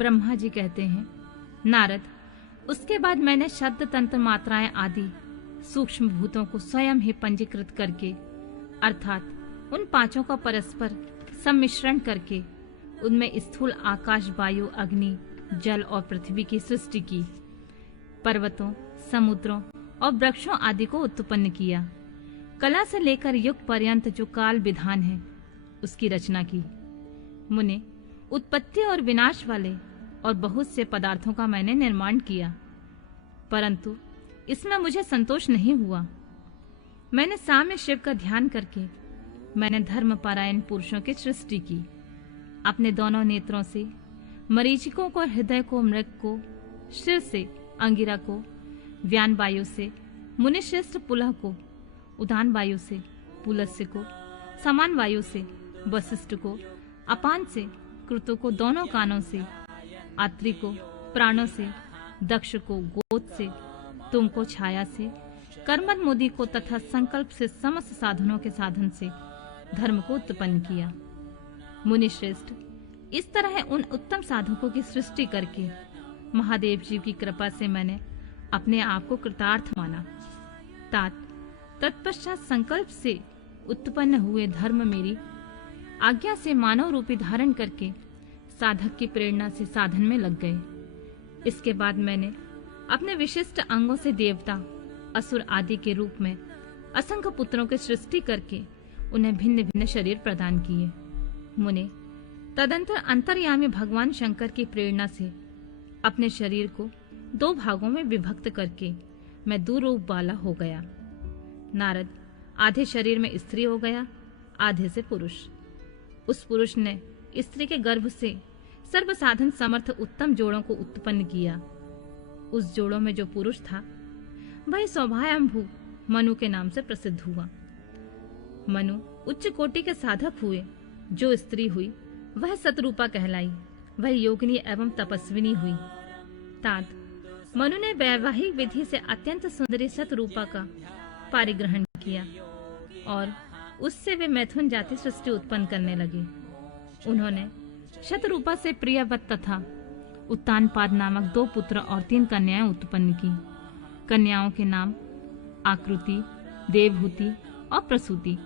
ब्रह्मा जी कहते हैं, नारद, उसके बाद मैंने शब्द तंत्र मात्राएं आदि सूक्ष्म भूतों को स्वयं ही पंजीकृत करके अर्थात उन पांचों का परस्पर सम्मिश्रण करके उनमें स्थूल आकाश, वायु, अग्नि, जल और पृथ्वी की सृष्टि की। पर्वतों, समुद्रों और वृक्षों आदि को उत्पन्न किया। कला से लेकर युग पर्यंत जो काल विधान है उसकी रचना की। मुने, उत्पत्ति और विनाश वाले और बहुत से पदार्थों का मैंने निर्माण किया, परंतु इसमें मुझे संतोष नहीं हुआ। मैंने साम्य शिव का ध्यान करके मैंने धर्मपरायण पुरुषों की सृष्टि की। अपने दोनों नेत्रों से मरीचिकों को, हृदय को मृग को, शिर से अंगिरा को, व्यान वायु से मुनिश्रेष्ठ पुलह को, उदान वायु से पुलस्त्य को, समान वायु से वशिष्ठ को, अपान से कृतु को, दोनों कानों से आत्रि को, प्राणों से दक्ष को, गोद से तुमको, छाया से कर्मद मोदी को तथा संकल्प से समस्त साधनों के साधन से धर्म को उत्पन्न किया। मुनिश्रेष्ठ, इस तरह उन उत्तम साधकों की सृष्टि करके महादेव जी की कृपा से मैंने अपने आप को कृतार्थ माना। तत्पश्चात संकल्प से उत्पन्न हुए धर्म मेरी आज्ञा से मानव रूपी धारण करके साधक की प्रेरणा से साधन में लग गए। इसके बाद मैंने अपने विशिष्ट अंगों से देवता, असुर आदि के रूप में असंख्य पुत्रों की सृष्टि करके उन्हें भिन्न भिन्न शरीर प्रदान किए। मुने, तदंतर अंतर्यामी भगवान शंकर की प्रेरणा से अपने शरीर को 2 भागों में विभक्त करके मैं दुरूप वाला हो गया। नारद, आधे शरीर में स्त्री हो गया, आधे से पुरुष। उस पुरुष ने स्त्री के गर्भ से सर्व साधन समर्थ उत्तम जोड़ों को उत्पन्न किया। उस जोड़ों में जो पुरुष था वह सौभायंभू मनु के नाम से प्रसिद्ध हुआ। मनु उच्च कोटि के साधक हुए। जो स्त्री हुई वह सतरूपा कहलाई। वह योगिनी एवं तपस्विनी हुई। मनु ने वैवाहिक विधि से अत्यंत सुंदरी सतरूपा का पारिग्रहण किया और उससे वे मैथुन जाति सृष्टि उत्पन्न करने लगे। उन्होंने शतरूपा से प्रियवत तथा उत्तानपाद नामक 2 पुत्र और 3 कन्याएं उत्पन्न की। कन्याओं के नाम आकृति, देवहूति और प्रसूति।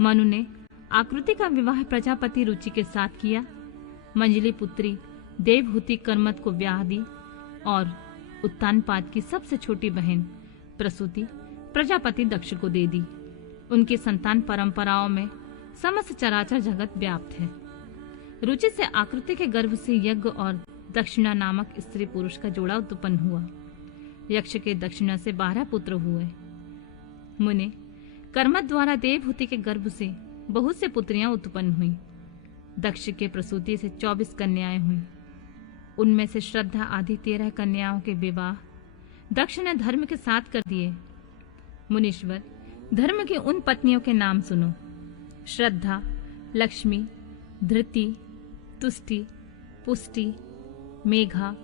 मनु ने आकृति का विवाह प्रजापति रुचि के साथ किया। मंजली पुत्री देवहूति कर्मत को ब्याह दी और उत्तानपाद की सबसे छोटी बहन प्रसूति प्रजापति दक्ष को दे दी। उनकी संतान परंपराओं में समस्त चराचर जगत व्याप्त है। रुचि से आकृति के गर्भ से यज्ञ और दक्षिणा नामक स्त्री पुरुष का जोड़ा उत्पन्न हुआ। यक्ष के दक्षिणा से 12 पुत्र हुए। मुने, कर्मत द्वारा देवहूति के गर्भ से बहुत से पुत्रियां उत्पन्न हुई। दक्ष के प्रसूति से 24 कन्याएं हुई। उनमें से श्रद्धा आदि 13 कन्याओं के विवाह दक्ष ने धर्म के साथ कर दिए। मुनीश्वर, धर्म की उन पत्नियों के नाम सुनो। श्रद्धा, लक्ष्मी, धृति, तुष्टि, पुष्टि, मेघा,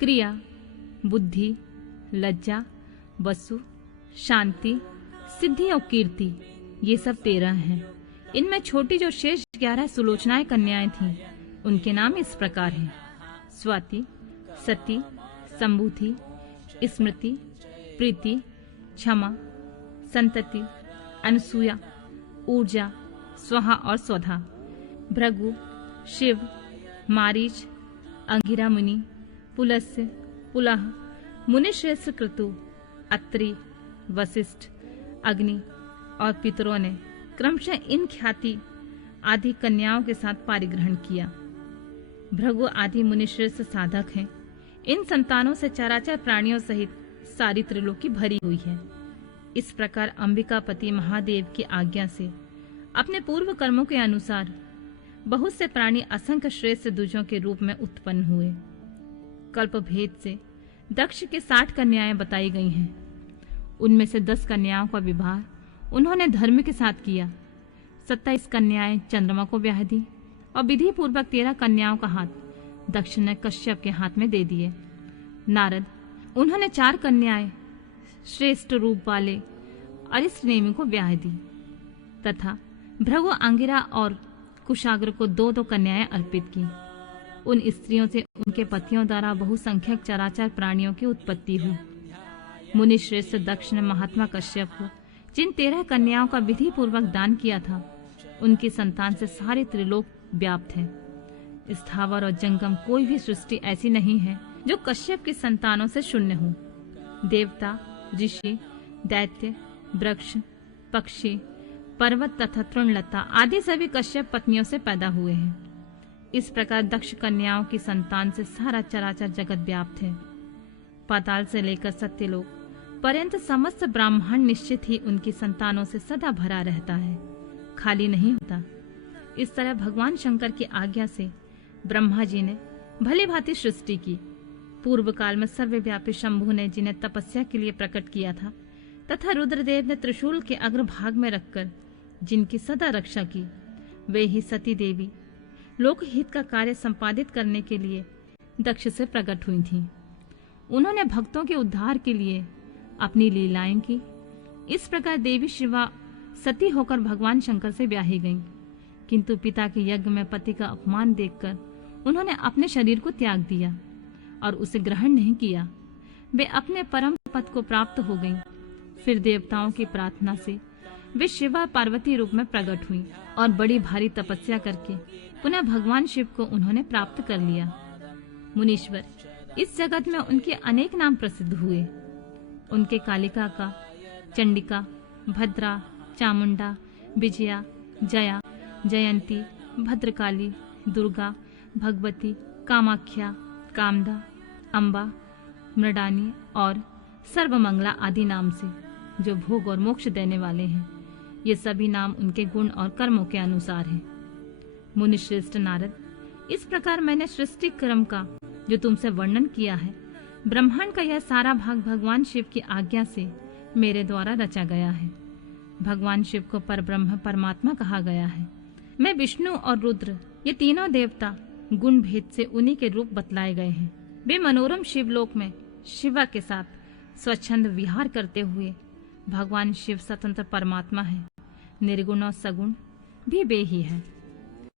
क्रिया, बुद्धि, लज्जा, वसु, शांति, सिद्धि और कीर्ति, ये सब 13 हैं। इनमें छोटी जो शेष 11 सुलोचनाएं कन्याएं थीं, उनके नाम इस प्रकार हैं: स्वाति, सती, संबुधि, स्मृति, प्रीति, क्षमा, संतति, अनसूया, ऊर्जा, स्वाहा और स्वधा। भृगु, शिव, मारीच, अंगिरा मुनि, पुलस्त्य, पुलह, मुनिश्रेष्ठ कृतु, अत्रि, वशिष्ठ, अग्नि और पितरों ने क्रमशः इन ख्याति आदि कन्याओं के साथ पारिग्रहण किया। भृगु आदि मुनिश्रेष्ठ साधक हैं। इन संतानों से चराचर प्राणियों सहित सारी त्रिलोकी भरी हुई है। इस प्रकार अंबिकापति महादेव की आज्ञा से अपने पूर्व कर्मों के अनुसार बहुत से प्राणी असंख्य श्रेष्ठ द्विजों के रूप में उत्पन्न हुए। कल्प भेद से दक्ष के 60 कन्याएं बताई गई हैं। उनमें से 10 कन्याओं का विवाह उन्होंने धर्म के साथ किया। 27 कन्याएं चंद्रमा को ब्याह दी और विधि पूर्वक 13 कन्याओं का हाथ दक्ष ने कश्यप के हाथ में दे दिए। नारद, उन्होंने 4 कन्याएं श्रेष्ठ रूप वाले अरिष्टनेमि को ब्याह दी तथा भृगु, अंगिरा और कुशाग्र को 2-2 कन्याएं अर्पित की। उन स्त्रियों से उनके पतियों द्वारा बहुसंख्यक चराचर प्राणियों की उत्पत्ति हुई। मुनि श्रेष्ठ दक्ष ने महात्मा कश्यप को जिन 13 कन्याओं का विधि पूर्वक दान किया था, उनकी संतान से सारे त्रिलोक व्याप्त है। स्थावर और जंगम कोई भी सृष्टि ऐसी नहीं है जो कश्यप की संतानों से शून्य हो। देवता, ऋषि, दैत्य, वृक्ष, पक्षी, पर्वत तथा तृणलता आदि सभी कश्यप पत्नियों से पैदा हुए हैं। इस प्रकार दक्ष कन्याओं की संतान से सारा चराचर जगत व्याप्त है। पाताल से लेकर सत्यलोक पर्यंत समस्त ब्रह्मांड निश्चित ही उनकी संतानों से सदा भरा रहता है, खाली नहीं होता। इस तरह भगवान शंकर की आज्ञा से ब्रह्मा जी ने भली भांति सृष्टि की। पूर्व काल में सर्वव्यापी शंभु ने जिन्हें तपस्या के लिए प्रकट किया था तथा रुद्रदेव ने त्रिशूल के अग्रभाग में रखकर जिनकी सदा रक्षा की, वे ही सती देवी लोकहित का कार्य संपादित करने के लिए दक्ष से प्रकट हुई थीं। उन्होंने भक्तों के उद्धार के लिए अपनी लीलाएं की। इस प्रकार देवी शिवा सती होकर भगवान शंकर से ब्याही गईं, किंतु पिता के यज्ञ में पति का अपमान देखकर उन्होंने अपने शरीर को त्याग दिया और उसे ग्रहण नहीं किया। वे अपने परम पद को प्राप्त हो गईं। फिर देवताओं की प्रार्थना से वे शिवा पार्वती रूप में प्रकट हुई और बड़ी भारी तपस्या करके पुनः भगवान शिव को उन्होंने प्राप्त कर लिया। मुनीश्वर, इस जगत में उनके अनेक नाम प्रसिद्ध हुए। उनके कालिका का, चंडिका, भद्रा, चामुंडा, विजया, जया, जयंती, भद्रकाली, दुर्गा, भगवती, कामाख्या, कामदा, अम्बा, मृडानी और सर्वमंगला आदि नाम से, जो भोग और मोक्ष देने वाले हैं। ये सभी नाम उनके गुण और कर्मों के अनुसार हैं। मुनिश्रेष्ठ नारद, इस प्रकार मैंने सृष्टि क्रम का जो तुमसे वर्णन किया है, ब्रह्मांड का यह सारा भाग भगवान शिव की आज्ञा से मेरे द्वारा रचा गया है। भगवान शिव को परब्रह्म परमात्मा कहा गया है। मैं विष्णु और रुद्र, ये तीनों देवता गुण भेद से उन्हीं के रूप बतलाए गए हैं। वे मनोरम शिवलोक में शिवा के साथ स्वच्छंद विहार करते हुए भगवान शिव स्वतंत्र परमात्मा है। निर्गुण और सगुण भी वे ही है।